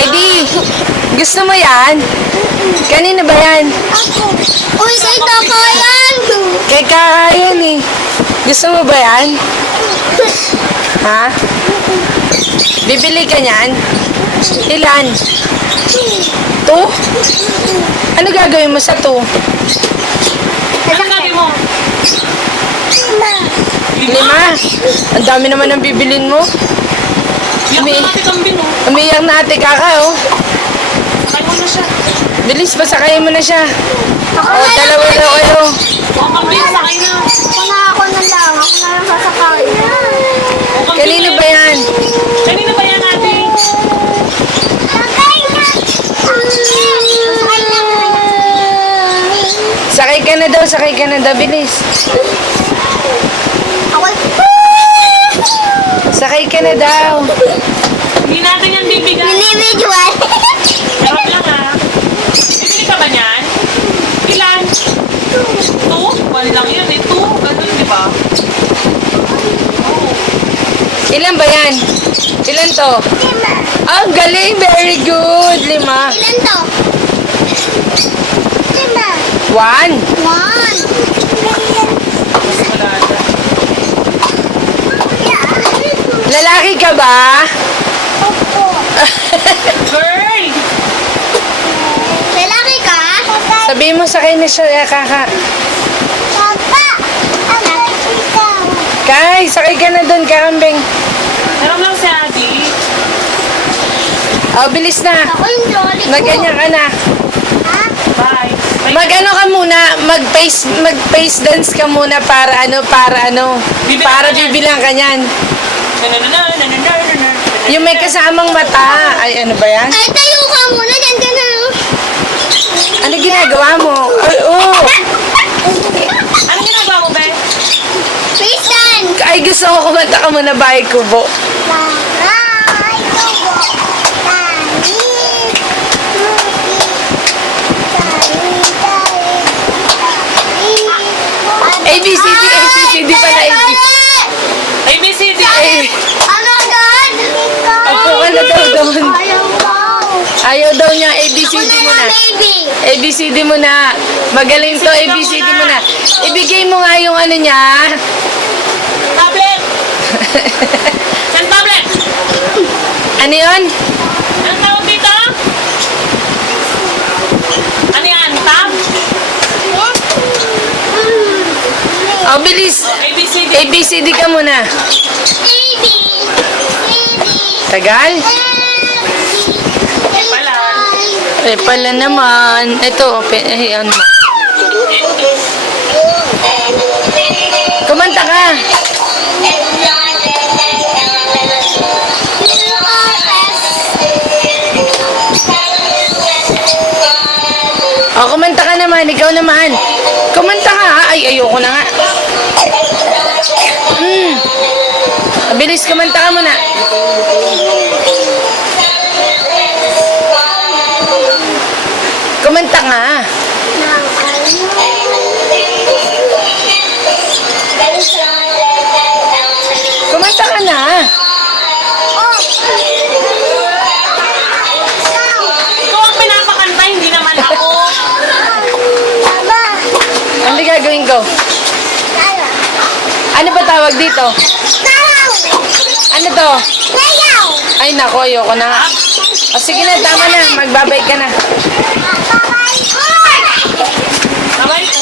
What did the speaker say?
ID! Gusto mo yan? Kanina ba yan? Ako. Uy, kay Kaka yan! Kay Kaka yan eh. Gusto mo ba yan? Ha? Bibili ka niyan? Ilan? Two? Ano gagawin mo sa two? Ano gagawin mo? Lima. Lima? Ang dami naman ang bibilin mo. Umiiyak Umi- na ate kang Umiiyak na kaka, oh. Sakay mo na siya. Bilis, mo na siya. Ako oh, dalawa na, na, na kayo. Bilis, Ako na lang. Ako na lang sasakay. Kanino ba yan? Kanino ba yan, ate? Sakay ka na daw, sakay ka na daw, bilis. Sakay ka na daw. Hindi natin yan bibigay. Individual. Sarap lang ha. Di bibili ka ba niyan? Ilan? Two? Wali lang yan eh. Two? Ganun, di ba? Oh. Ilan ba yan? Ilan to? Lima. Ang oh, galing! Very good! Lima. Ilan to? Lima. One? One. Three. ka ba? Burn! Kailangan ka? Sabi mo sa akin ni Shoya, kaka. Papa! Kay, sakay ka na doon, kambing. Meron lang si Adi. Oh, bilis na. Nag-ganyan ka na. Bye. Mag-ano ka muna, mag-face mag face mag dance ka muna para ano, para ano. para bibilang kanyan. Yung may kasamang mata. Ay, ano ba yan? Ay, tayo ka muna. Diyan ka na. Ano ginagawa mo? Ay, oh. ano ginagawa mo, ba? Please, Dan. Ay, gusto ko kumata ka muna, bahay kubo. Bye. Ay! Agad, agad. O, Ay po, ano agad? Ako wala daw doon. Ayaw daw niya. ABCD mo na. Muna. Lang, ABCD mo na. Magaling Sige to. ABCD mo na. Ibigay mo nga yung ano niya. Tablet. Saan tablet? Ano yun? Anong tawag dito? Ano yan? Tab? Oh, bilis. Oh, Ang okay. A, B, C, ka muna. A, Tagal? Eh, A, Eh, pala naman. Ito, open. eh, ano. Kumanta ka. O, oh, kumanta ka naman. Ikaw naman. Kumanta ka. Ay, ayoko na nga. Hmm. Mabilis kumanta ka muna. Kumanta nga. Kumanta ka na. Go. Ano pa tawag dito? Ano to? Ay nako, ayoko na. O oh, sige na, tama na. Magbabay ka na. Babay ka.